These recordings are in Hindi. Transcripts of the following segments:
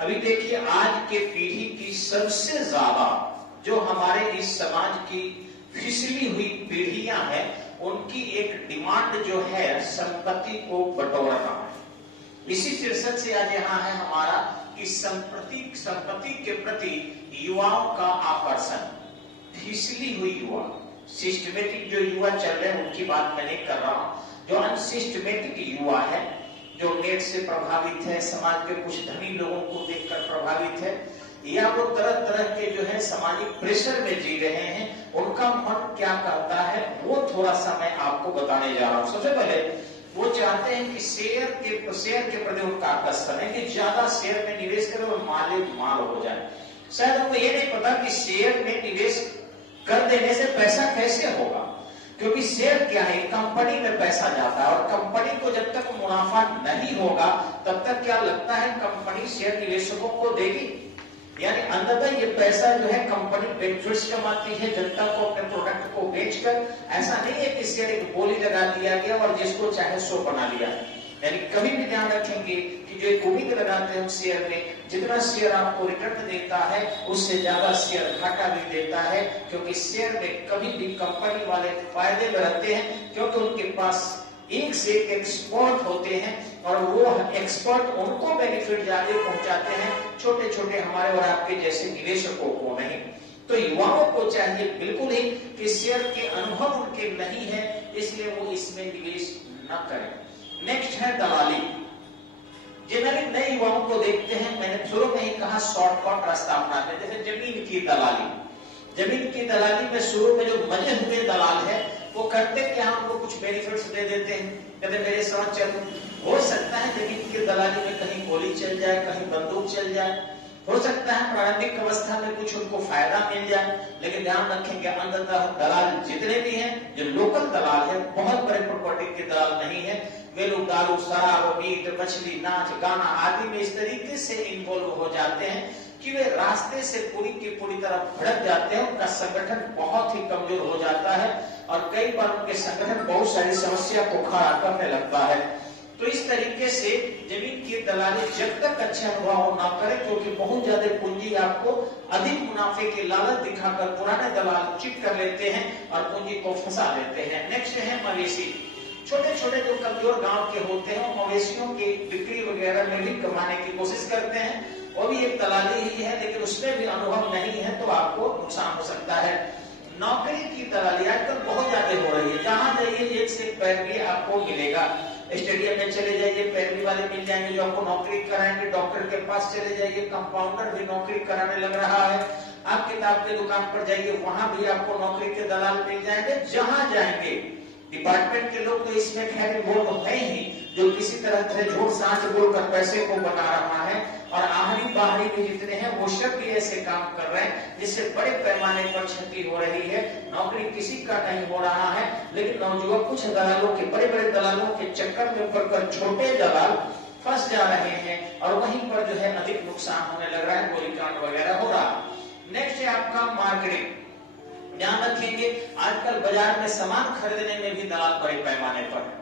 अभी देखिए, आज के पीढ़ी की सबसे ज्यादा जो हमारे इस समाज की फिसली हुई पीढ़ियां हैं, उनकी एक डिमांड जो है संपत्ति को बटोरना है। इसी शीर्षक से आज यहाँ है हमारा कि संपत्ति के प्रति युवाओं का आकर्षण। फिसली हुई युवा, सिस्टमेटिक जो युवा चल रहे हैं उनकी बात मैं नहीं कर रहा हूं। जो अनसिस्टमेटिक युवा है, जो नेट से प्रभावित है, समाज के कुछ धनी लोगों को देखकर प्रभावित है, या वो तरह तरह के जो है सामाजिक प्रेशर में जी रहे हैं, उनका मन क्या करता है वो थोड़ा सा मैं आपको बताने जा रहा हूं। सबसे पहले वो चाहते हैं कि शेयर के प्रति उनका आकर्षण है कि ज्यादा शेयर में निवेश करें और माल हो जाए। शायद उनको ये नहीं पता कि शेयर में निवेश कर देने से पैसा कैसे होगा, क्योंकि शेयर क्या है, कंपनी में पैसा जाता है और कंपनी को जब तक मुनाफा नहीं होगा तब तक क्या लगता है कंपनी शेयर निवेशकों को देगी। यानी अंततः ये पैसा जो है कंपनी बेनिफिट्स कमाती है जनता को अपने प्रोडक्ट को बेचकर। ऐसा नहीं है कि शेयर एक बोली लगा दिया गया और जिसको चाहे सो बना लिया। यानी कभी भी ध्यान रखेंगे कि जो एक उम्मीद लगाते हैं शेयर में, जितना शेयर आपको रिटर्न देता है उससे ज्यादा शेयर घाटा भी देता है, क्योंकि शेयर में कभी भी कंपनी वाले फायदे में रहते हैं, क्योंकि उनके पास एक से एक एक्सपर्ट होते हैं और वो एक्सपर्ट उनको बेनिफिट ज्यादा पहुंचाते हैं, छोटे छोटे हमारे और आपके जैसे निवेशकों को नहीं। तो युवाओं को चाहिए बिल्कुल ही कि शेयर के अनुभव उनके नहीं है, इसलिए वो इसमें निवेश न करें। नेक्स्ट है दलाली। जनरली नए युवाओं को देखते हैं, मैंने शुरू में ही कहा शॉर्टकट रास्ता अपनाते हैं, जैसे जमीन की दलाली। जमीन की दलाली में शुरू में जो मजे हुए दलाल है वो करते क्या, उनको कुछ बेनिफिट्स दे देते हैं, कहते मेरे साथ चलो। हो सकता है जमीन की दलाली में कहीं गोली चल जाए, कहीं बंदूक चल जाए, हो सकता है प्रारंभिक अवस्था में कुछ उनको फायदा मिल जाए, लेकिन ध्यान रखेंगे अंततः दलाल जितने भी हैं, जो लोकल दलाल है, बहुत बड़े प्रॉपर्टी के दलाल नहीं है, वे लोग दारू, शराब, मीट, मछली, नाच गाना आदि में इस तरीके से इन्वॉल्व हो जाते हैं कि वे रास्ते से पूरी की पूरी तरह भड़क जाते हैं। उनका संगठन बहुत ही कमजोर हो जाता है और कई बार उनके संगठन बहुत सारी समस्या को खड़ा करने लगता है। तो इस तरीके से जमीन की दलाली जब तक अच्छे अनुभव ना करे, क्योंकि बहुत ज्यादा पूंजी आपको अधिक मुनाफे की लालच दिखाकर पुराने दलाल चिट कर लेते हैं और पूंजी को फंसा देते हैं। नेक्स्ट है मवेशी। छोटे छोटे जो कमजोर गांव के होते हैं वो मवेशियों की बिक्री वगैरह में भी कमाने की कोशिश करते हैं, वो भी एक दलाली ही है, लेकिन उसमें भी अनुभव नहीं है तो आपको नुकसान हो सकता है। नौकरी की दलाली आजकल बहुत ज्यादा हो रही है, जहां जाइए एक से एक पैरवी आपको मिलेगा। स्टेडियम में चले जाइए, पैरवी वाले मिल जाएंगे जो आपको नौकरी कराएंगे, डॉक्टर के पास चले जाइए, कंपाउंडर भी नौकरी कराने लग रहा है, आप किताब की दुकान पर जाइए, वहां भी आपको नौकरी के दलाल मिल जाएंगे। जहां जाएंगे डिपार्टमेंट के लोग तो इसमें खैर इन्वॉल्व है ही, जो किसी तरह से झूठ सांच बोलकर पैसे को बना रहा है, और आहरी बाहरी भी जितने हैं वो सब भी ऐसे काम कर रहे हैं जिससे बड़े पैमाने पर क्षति हो रही है। नौकरी किसी का नहीं हो रहा है, लेकिन नौजुवान कुछ दलालों के, बड़े बड़े दलालों के चक्कर में पड़कर छोटे दलाल फंस जा रहे हैं और वहीं पर जो है अधिक नुकसान होने लग रहा है, गोलीकांड वगैरह हो रहा है। नेक्स्ट है आपका मार्केटिंग। ध्यान रखेंगे आजकल बाजार में सामान खरीदने में भी दलाल बड़े पैमाने पर है।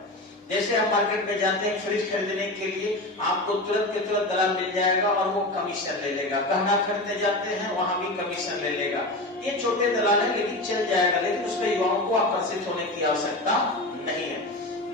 जैसे आप मार्केट में जाते हैं फ्रिज खरीदने के लिए, आपको तुरंत के तुरंत दलाल मिल जाएगा और वो कमीशन ले लेगा। गहना खरीदने जाते हैं वहां भी कमीशन ले लेगा। ये छोटे दलाल है लेकिन चल जाएगा, लेकिन उसमें युवाओं को आकर्षित होने की आवश्यकता नहीं है।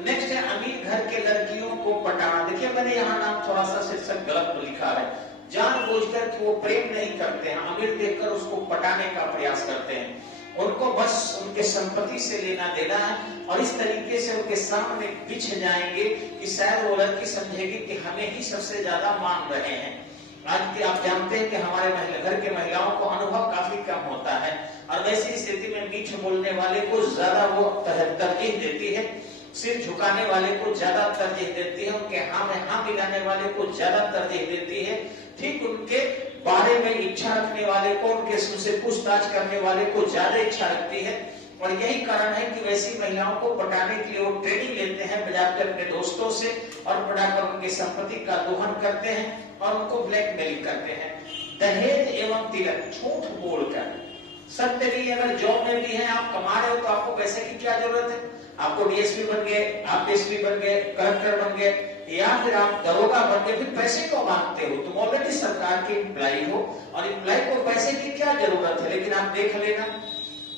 नेक्स्ट है अमीर घर के लड़कियों को पटाना। देखिए मैंने यहाँ नाम थोड़ा सा शीर्षक गलत लिखा है, जानबूझकर कि वो प्रेम नहीं करते हैं, अमीर देखकर उसको पटाने का प्रयास करते हैं, उनको बस उनके संपत्ति से लेना देना है और इस तरीके से उनके सामने बिछ जाएंगे कि शायद वो लड़की समझेगी कि हमें ही सबसे ज्यादा मान रहे हैं। आज के आप जानते हैं कि हमारे घर के महिलाओं को अनुभव काफी कम होता है और वैसी स्थिति में मीठ बोलने वाले को ज्यादा वो तरजीह देती है, सिर झुकाने वाले को ज्यादा तरजीह देती है, उनके हाँ में हाँ मिलाने वाले को ज्यादा तरजीह देती है, ठीक उनके बारे में इच्छा रखने वाले को, उनके उनसे पूछताछ करने वाले को ज्यादा इच्छा रखती है। और यही कारण है कि वैसी महिलाओं को पटाने के लिए वो ट्रेनिंग लेते हैं बजाकर अपने दोस्तों से और पटाकर उनकी संपत्ति का दोहन करते हैं और उनको ब्लैकमेलिंग करते हैं। दहेज एवं तिलक झूठ बोलकर, सत्य नहीं, अगर जॉब में भी है आप कमा रहे हो तो आपको पैसे की क्या जरूरत है, आपको डीएसपी बन गए, आप एसपी बन गए, कलेक्टर बन गए, या फिर आप दरोगा बन के फिर पैसे को मांगते हो। तुम ऑलरेडी सरकार के एम्प्लॉय हो और एम्प्लॉय को पैसे की क्या जरूरत है। लेकिन आप देख लेना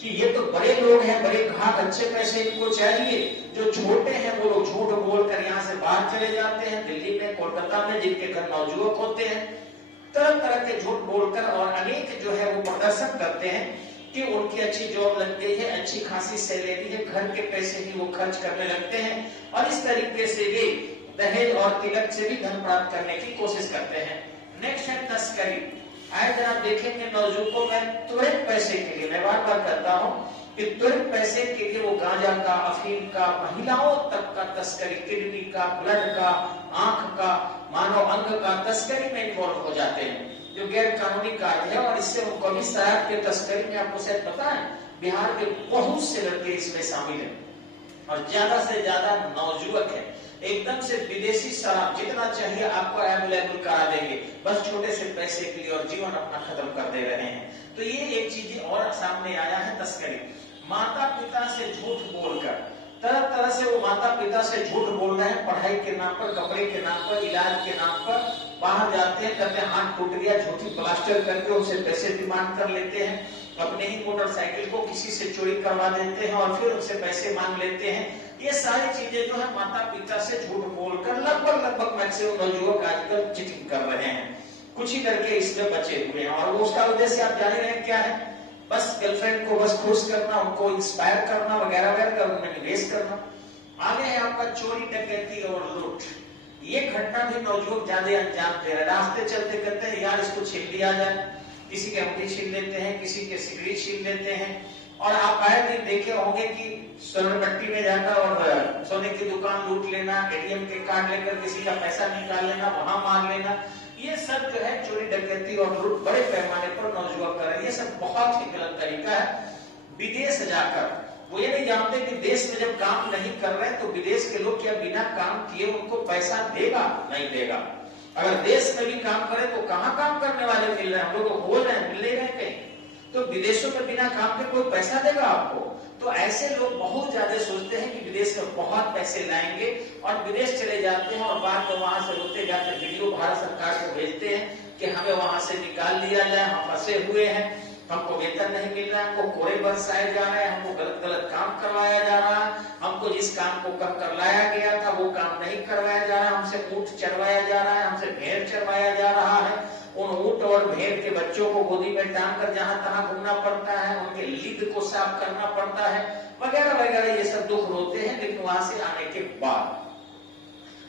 कि ये तो बड़े लोग हैं, बड़े घाट, अच्छे पैसे इनको चाहिए। जो छोटे हैं वो लोग झूठ बोलकर यहाँ से बाहर चले जाते हैं। दिल्ली में, कोलकाता में जिनके घर नौजुवक होते हैं, तरह तरह के झूठ बोलकर और अनेक जो है वो प्रदर्शन करते हैं कि उनकी अच्छी जॉब लग गई है, अच्छी खासी सैलरी है, घर के पैसे ही वो खर्च करने लगते हैं और इस तरीके से भी दहेज और तिलक से भी धन प्राप्त करने की कोशिश करते हैं। नेक्स्ट है तस्करी। आज आप देखेंगे नौजुवकों में त्वरित पैसे के लिए, मैं बार बार कहता हूं कि त्वरित पैसे के लिए वो गांजा का, अफीम का, महिलाओं तक का तस्करी, किडनी का, ब्लड का, आंख का, मानव अंग का तस्करी में इन्वॉल्व हो जाते हैं, जो गैर कानूनी कार्य है। और इससे उनको भी शराब के तस्करी में, आपको शायद पता है बिहार के बहुत से लड़के इसमें शामिल है और ज्यादा से ज्यादा नौजुवक है। एकदम से विदेशी शराब जितना चाहिए आपको अवेलेबल करा देंगे, बस छोटे से पैसे के लिए, और जीवन अपना खत्म कर दे रहे हैं। तो ये एक चीज और सामने आया है, तस्करी। माता पिता से झूठ बोलकर, तरह तरह से वो माता पिता से झूठ बोल रहे हैं, पढ़ाई के नाम पर, कपड़े के नाम पर, इलाज के नाम पर बाहर जाते हैं, कहते हैं हाथ टूट गया, झूठी प्लास्टर करके उनसे पैसे डिमांड कर लेते हैं, अपने ही मोटरसाइकिल को किसी से चोरी करवा देते हैं और फिर उनसे पैसे मांग लेते हैं। ये सारी चीजें जो है माता पिता से झूठ बोलकर लगभग मैक्सिमम नौजुवक आजकल चीटिंग कर रहे हैं। कुछ ही लड़के इसमें बचे हुए हैं और उसका उद्देश्य आप जान रहे हैं क्या है, बस गर्लफ्रेंड को बस खुश करना, उनको इंस्पायर करना वगैरह वगैरह, उनमें निवेश करना। आगे है आपका चोरी, डकैती और लूट। ये घटना भी नौजुवक ज्यादा अंजाम दे रहे हैं। रास्ते चलते कहते हैं यार इसको छीन लिया जाए, किसी के अंगूठी छीन लेते हैं, किसी के सिगरेट छीन लेते हैं। और आप आए दिन देखे होंगे कि सोनपट्टी में जाकर और सोने की दुकान लूट लेना, एटीएम के कार्ड लेकर किसी का पैसा निकाल लेना, वहां मार लेना, ये सब जो है चोरी डकैती और लूट बड़े पैमाने पर नौजुवक कर रहे हैं। ये सब बहुत ही गलत तरीका है। विदेश जाकर वो ये नहीं जानते कि देश में जब काम नहीं कर रहे हैं तो विदेश के लोग क्या बिना काम किए उनको पैसा देगा? नहीं देगा। अगर देश में भी काम करें तो कहाँ काम करने वाले मिल रहे हैं? हम लोग बोल रहे हैं, मिल रहे हैं कहीं। तो विदेशों में बिना काम के कोई पैसा देगा आपको? तो ऐसे लोग बहुत ज्यादा सोचते हैं कि विदेश में बहुत पैसे लाएंगे और विदेश चले जाते हैं और बाद में वहां से रोते जाते वीडियो भारत सरकार को भेजते हैं कि हमें वहां से निकाल लिया जाए, हम फंसे हुए हैं, हमको वेतन नहीं मिल रहा है, हमको कोड़े बरसाए जा रहे हैं, हमको गलत गलत काम करवाया जा रहा है, हमको जिस काम को कम कर लाया गया था वो काम नहीं करवाया जा रहा है, हमसे ऊंट चरवाया जा रहा है, हमसे भेड़ चरवाया जा रहा है, उन ऊंट और भेड़ के बच्चों को गोदी में टांग कर जहां तहां घूमना पड़ता है, उनके लीद को साफ करना पड़ता है, वगैरह वगैरह। ये सब दुख रोते हैं। लेकिन वहां से आने के बाद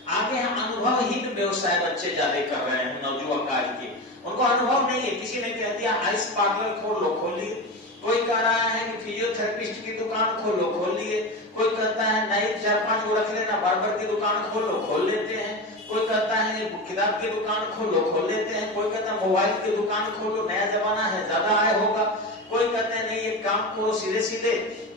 आगे हम अनुभवहीन व्यवसाय बच्चे ज्यादा कर रहे हैं, नौजुवक आज के, उनको अनुभव नहीं है। किसी ने कह दिया आइस पार्लर खोल लो, खोल लिए। कोई कह रहा है कि फिजियोथेरेपिस्ट की दुकान खोलो, खोल लिए। कोई कहता है नई 4-5 को रख लेना, बार्बर की दुकान खोलो, खोल लेते हैं। कोई कहता है किताब की दुकान खोलो, खोल लेते हैं। कोई कहता है मोबाइल की दुकान खोलो, नया जमाना है, ज्यादा आय होगा। कोई कहते हैं नहीं ये काम करो सीधे सीधे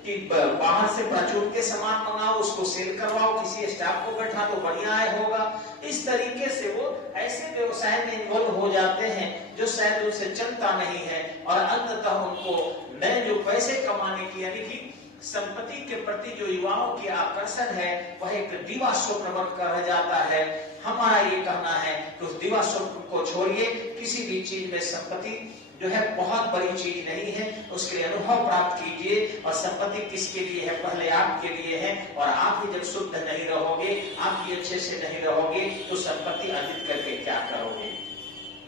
कि बाहर से प्रचुर के सामान मंगाओ, उसको सेल करवाओ, किसी स्टाफ को बैठा तो बढ़िया आय होगा। इस तरीके से वो ऐसे व्यवसाय में इन्वॉल्व हो जाते हैं जो शायद उनसे चलता नहीं है और अंततः उनको नए जो पैसे कमाने की, यानी कि संपत्ति के प्रति जो युवाओं की आकर्षण है वह एक दीवा स्वप्न बनकर रह जाता है। हमारा ये कहना है कि उस दीवा स्वप्न को छोड़िए। किसी भी चीज में संपत्ति जो है बहुत बड़ी चीज नहीं है, उसके लिए अनुभव प्राप्त कीजिए। और संपत्ति किसके लिए है? पहले आपके लिए है। और आप ही जब शुद्ध नहीं रहोगे, आप ही अच्छे से नहीं रहोगे तो संपत्ति अर्जित करके क्या करोगे?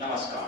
नमस्कार।